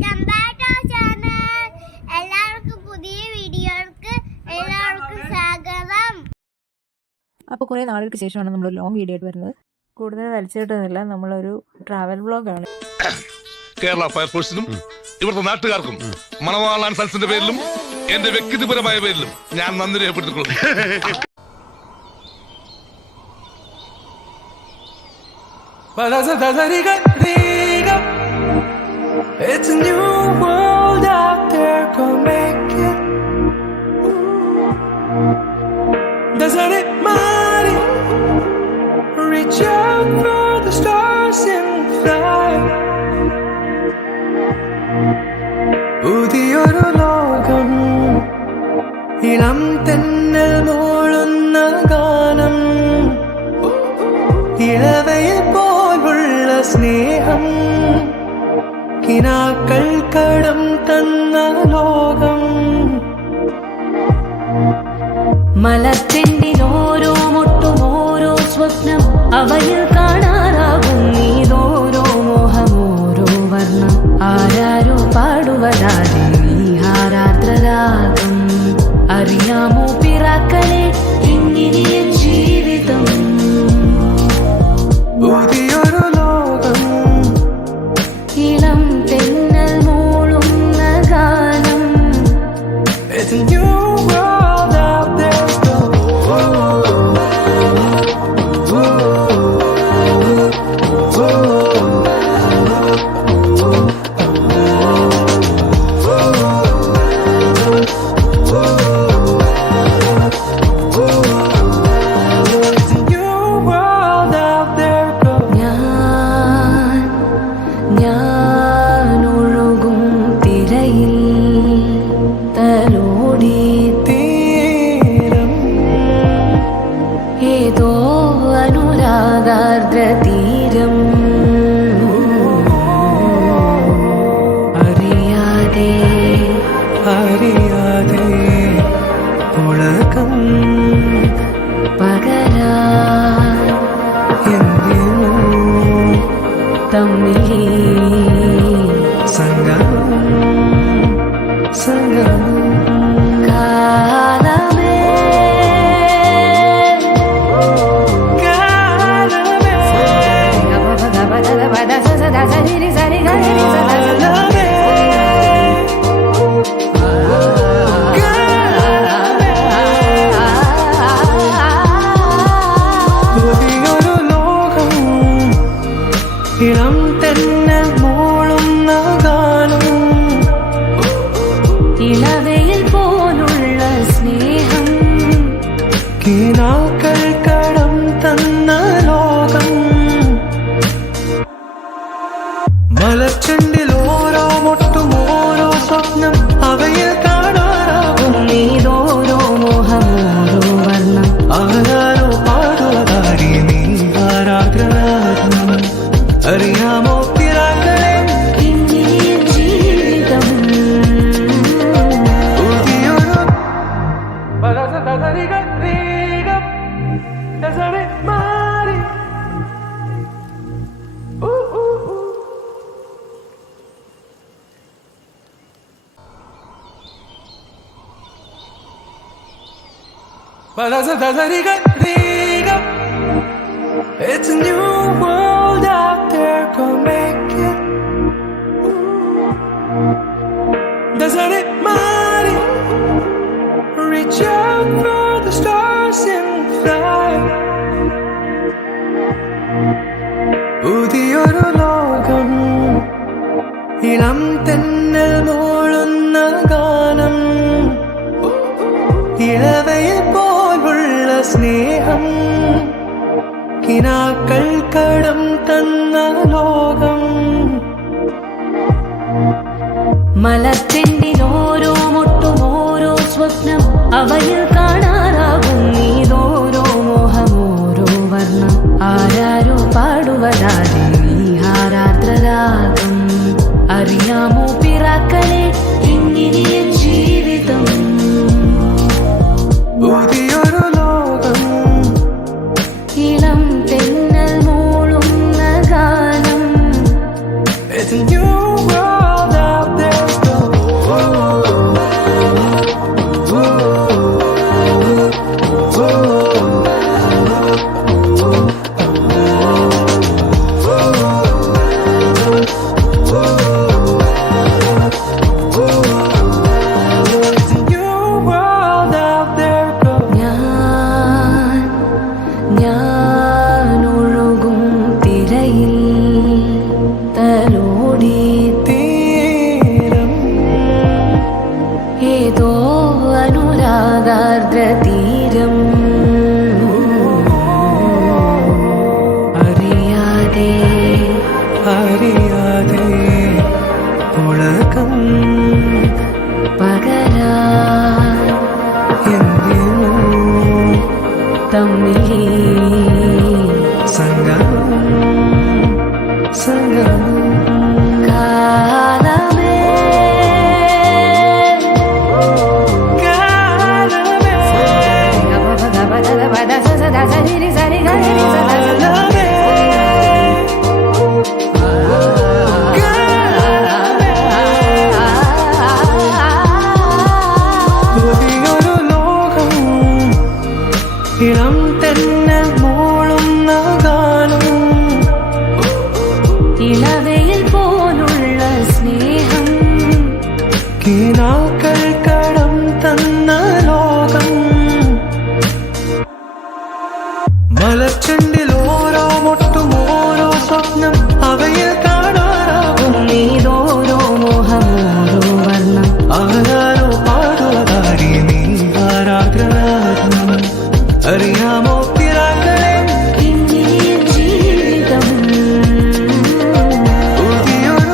Welcome back to our channel. എല്ലാവർക്കും പുതിയ വീഡിയോക്ക് സ്വാഗതം. അപ്പോൾ കുറേ നാളുകൾക്ക് ശേഷമാണ് നമ്മൾ ലോങ് വീഡിയോ ആയിട്ട് വരുന്നത്. കൂടുതൽ വലിച്ചിട്ടൊന്നുമില്ല, നമ്മളൊരു ട്രാവൽ വ്ളോഗാണ്. കേരള ഫയർഫോഴ്സിനും ഇവിടുത്തെ നാട്ടുകാർക്കും മണവാളാൻ സൽസിന്റെ പേരിലും എന്റെ വ്യക്തിപരമായ പേരിലും ഞാൻ നന്ദി രേഖപ്പെടുത്തിക്കൊള്ളുന്നു. It's a new world out there, go make it. Doesn't it matter? Reach out for the stars and fly. പുതിയൊരു ലോകം, ഇളം തെന്നൽ മൂളുന്ന ഗാനം, ഇളവയിൽ പോലുള്ള സ്നേഹം, കിനാക്കൾ കടം തന്ന ലോകം. മലത്തിൻ്റെ ഓരോ മുട്ടും ഓരോ സ്വപ്നം, അവയിൽ കാണാനാകും നീതോരോ മോഹം, ഓരോ വർണ്ണം. ആരാരോ പാടുവതാതെ നീഹാരാത്രരാഗം. അറിയാമോ പിറാക്കളെ, ഇന്നിനിയ ജീവിതം പുതിയൊരു ലോകം, ഇളം തെന്നൽ മൂളുന്ന ഗാനം. It's a new world out there, go. It's a new world out there, go. ഞാൻ ഒഴുകും തിരയിൽ തലോടി തീരം ഏതോ അനുരാഗാർദ്ര തീരം. അറിയാതെ അറിയാതെ പുളകം പകരാ എന്തിനോ തമ്മിൽ സംഗമം സംഗമം. കാലമേ കാലമേ കാലമേ പുതിയൊരു ലോകം, ഇളം തെന്നൽ മൂളുന്ന ഗാനം, ഇളവയിൽ പോലുള്ള സ്നേഹം, കിനാക്കൾ കടം തന്ന ലോകം. മലച്ചെണ്ടിൽ ഓരോ മുട്ടും ഓരോ സ്വപ്നം, അവയിൽ കാണാനാകും നീതോരോ മോഹം, ഓരോ വർണ്ണം. ആരാരോ പാടുവതാരി നീ ആരാധനാഥം. അറിയാമോ പിറാക്കളെ, ഇന്നിയ ജീവിതം പുതിയൊരു It's a new world out there, go make it. Doesn't it matter? Reach out for the stars and fly. പുതിയൊരു ലോകം, ഇളം തെന്നൽ മൂളുന്ന ഗാനം, ഇളവയിൽ പോലുള്ള സ്നേഹം, കിനാക്കൾ കടം തന്ന ലോകം. മലത്തിൻ്റെ ഓരോ മുട്ടും ഓരോ സ്വപ്നം, അവയിൽ കാണാനാകും നീതോരോ മോഹം, ഓരോ വർണ്ണം. ആരാരോ പാടുവതാതെ നീഹാരാത്രരാഗം. അറിയാമോ പിറാക്കളെ, ഇന്നിനിയ ജീവിതം പുതിയൊരു ലോകം, ഇളം തെന്നൽ മൂളുന്ന ഗാനം. It's a new world out തീരം അറിയാതെ അറിയാതെ പുളകം പകരാ എന്തിനോ തമ്മിൽ സംഗമം സംഗമം കാലമേ പുതിയൊരു ലോകം ഇളം തെന്നൽ മൂളുന്ന ഗാനം ഇളവയിൽ പോലുള്ള സ്നേഹം കിനാക്കൾ കടം തന്ന ലോകം മലച്ചെണ്ടിൽ ഓരോ മുട്ടും ഓരോ സ്വപ്നം അവയിൽ കാണാറാകും നീതോരോ മോഹമോരോ വർണ്ണം ആരാരോ പാടുവതാരി നീ ആരാധനാഥം അറിയാമോ പിറാക്കളെ ഇനിയ ജീവിതം പുതിയൊരു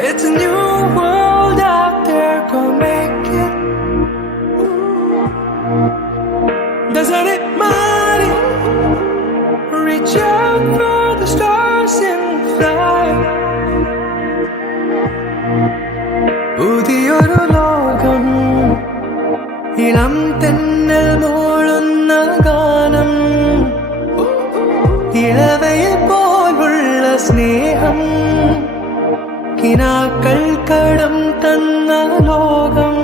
It's a new world out there, go make it. Doesn't it matter? Reach out for the stars and fly. പുതിയൊരു ലോകം ഇളം തെന്നൽ മൂളുന്ന ഗാനം ഇളവയിൽ പോലുള്ള സ്നേഹം കിനാക്കൾ കടം തന്ന ലോകം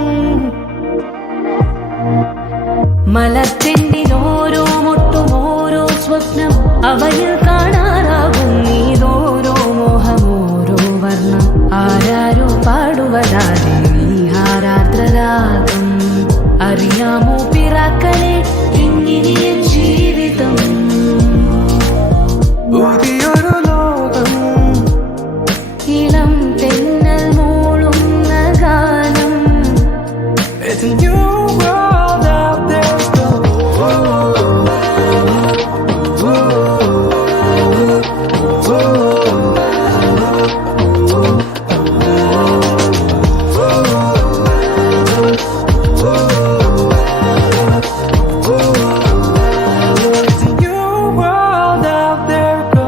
മലത്തിൻ്റെ ഓരോ മുട്ടും ഓരോ സ്വപ്നം അവയിൽ കാണാറാകും നീതോരോ മോഹമോരോ വർണ്ണം ആരാരോ പാടുവതാരെ നീ ആരാദ്രരാഗം അറിയാമോ പിറാക്കളെ ഇങ്ങിനിയ ജീവിതം പുതിയൊരു ലോകം ഇളം തെന്നൽ മൂളുന്ന ഗാനം It's a new world out there, go. It's a new world out there, go.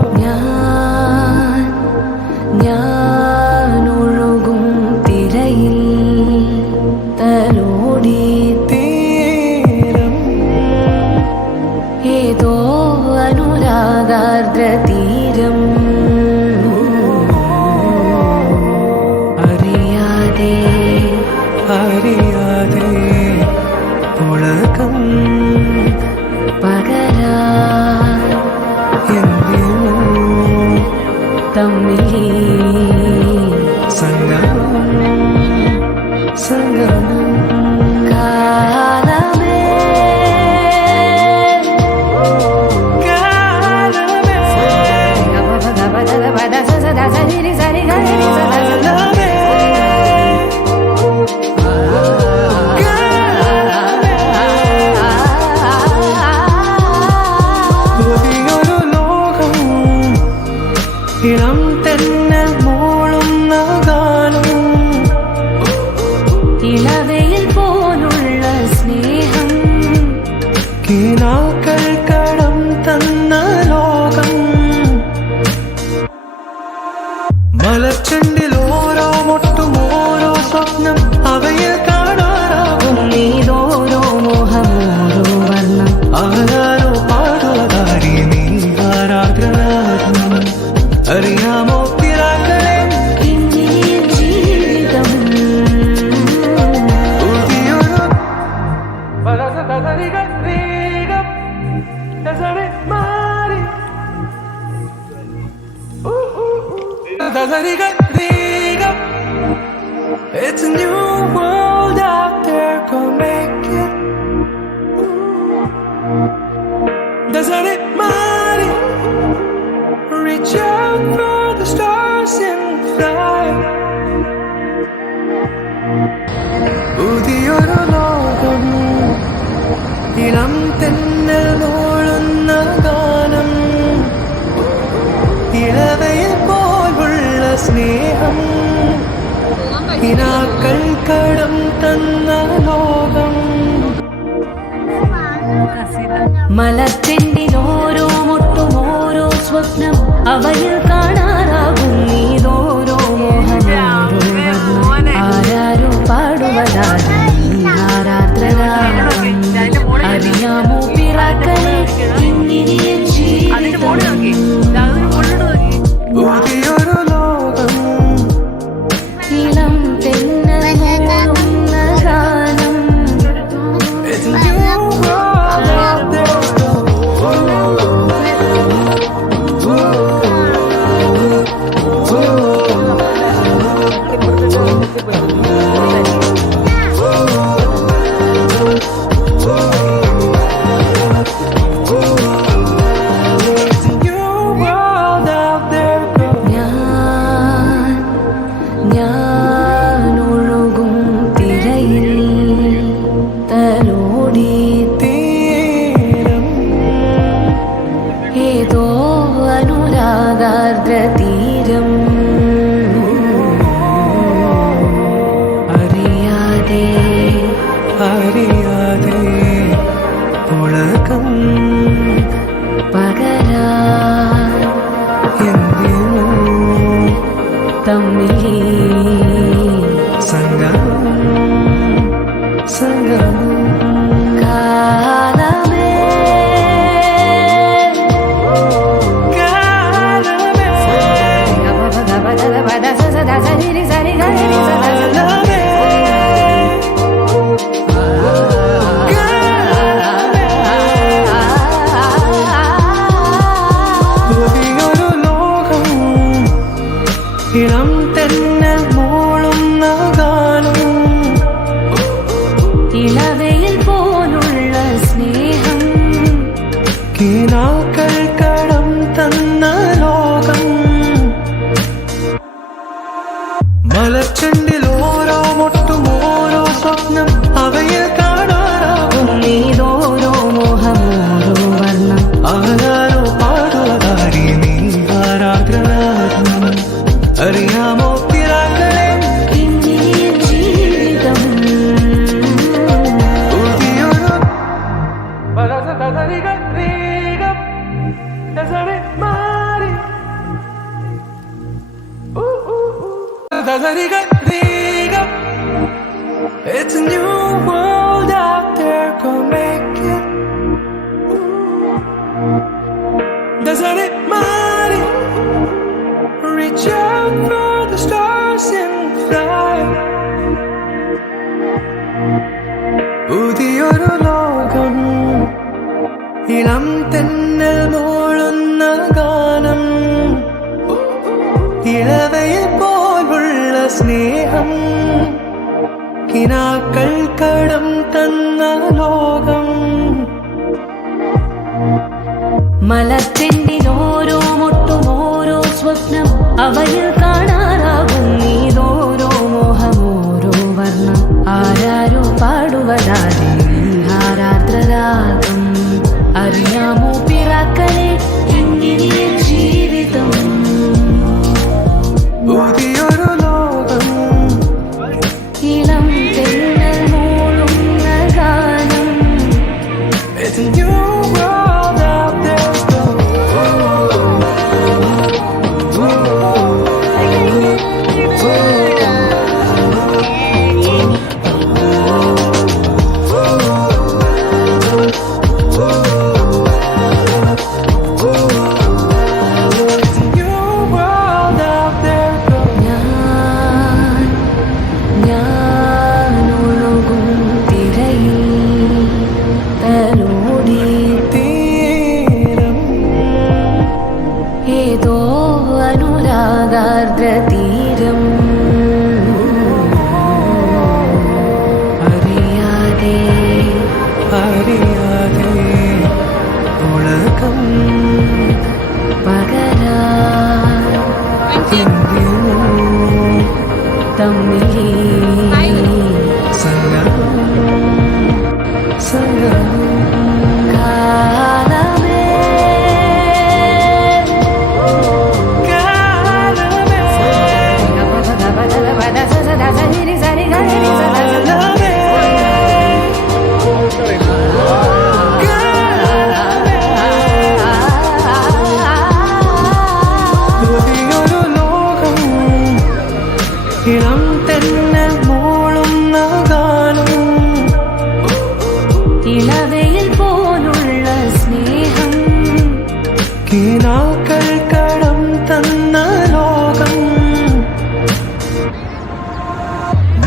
ഞാൻ ഒഴുകും തിരയിൽ തലോടി തീരം ഏതോ അനുരാഗാർദ്ര തീരം അറിയാതെ അറിയാതെ പുളകം പകരാ എന്തിനോ തമ്മിൽ സംഗമം സംഗമം കാലമേ പുതിയൊരു ലോകം ഇളം തെന്നൽ മൂളുന്ന ഗാനം ഇളവയിൽ പോലുള്ള സ്നേഹം കിനാക്കൾ കടം തന്ന ലോകം മലച്ചെണ്ടി ഇളം തെന്നൽ മൂളുന്ന ഗാനം ഇളവയിൽ പോലുള്ള സ്നേഹം ഇനാക്കൾ കടം തന്ന ലോകം മലത്തിൻ്റെ ഓരോ മുട്ടും ഓരോ സ്വപ്നം അവയിൽ കാണാറാകും നീതോരോ മോഹനോരോ ആരാരോ പാടുവതാരം അറിയാമോ പിറാക്കളെ ഇങ്ങനെ പുതിയൊരു ലോകം ഇളം തെന്നൽ ഗാനം It's a new world out there. It's a new world out there, girl. ഞാൻ ഒഴുകും തിരയിൽ തലോടി തീരം ഏതോ അനുരാഗാർദ്ര തീരം അറിയാതെ അറിയാതെ ഉലകം പകരാ എന്തിനോ തമ്മിൽ സംഗമം സംഗമം കാലമേ കാലമേ കാലമേ പുതിയൊരു ലോകം ഇളം തെന്നൽ മൂളുന്ന ഗാനം ഇളവയിൽ പോലുള്ള സ്നേഹം കിനാക്കൾ കടം തന്ന ലോകം മലച്ചെണ്ടിൽ ഓരോ മുട്ടും ഓരോ സ്വപ്നം അവയിൽ കാണാറാകും നീതോരോ മോഹമോരോ വർണ്ണം ആരാരോ പാടുവതാരി നീ ആരാഗ്രഹം അറിയാമോ പിറാക്കളെ ഇങ്ങനെ ജീവിതം പുതിയൊരു It's a new world out there, go make it. Doesn't it matter? Reach out for the stars and fly. പുതിയൊരു ലോകം ഇളം തെന്നൽ മൂളുന്ന ഗാനം ഇളവയിൽ പോലുള്ള സ്നേഹം കിനാക്കൾ കടം തന്ന ലോകം മലത്തിൻ്റെ ഓരോ മുട്ടും ഓരോ സ്വപ്നം അവയിൽ കാണാറാകും നീതോരോ മോഹമോരോ വർണ്ണം ആരാരോ പാടുവതാരെ ആരാദ്രരാഗം അറിയാമോ പിറാക്കളെ ഇങ്ങനെ ജീവിതം പുതിയൊരു ലോകം ഇളം തെന്നൽ മൂളുന്ന ഗാനം It's a new world out there. It's a new world out there, girl. ഞാൻ ഒഴുകും തിരയിൽ തലോടി തീരം ഏതോ അനുരാഗാർദ്ര തീരം അറിയാതെ അറിയാതെ ഉലകം പകരാ എന്തിനോ തമ്മിൽ സംഗമം സംഗമം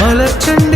മലർച്ചെണ്ട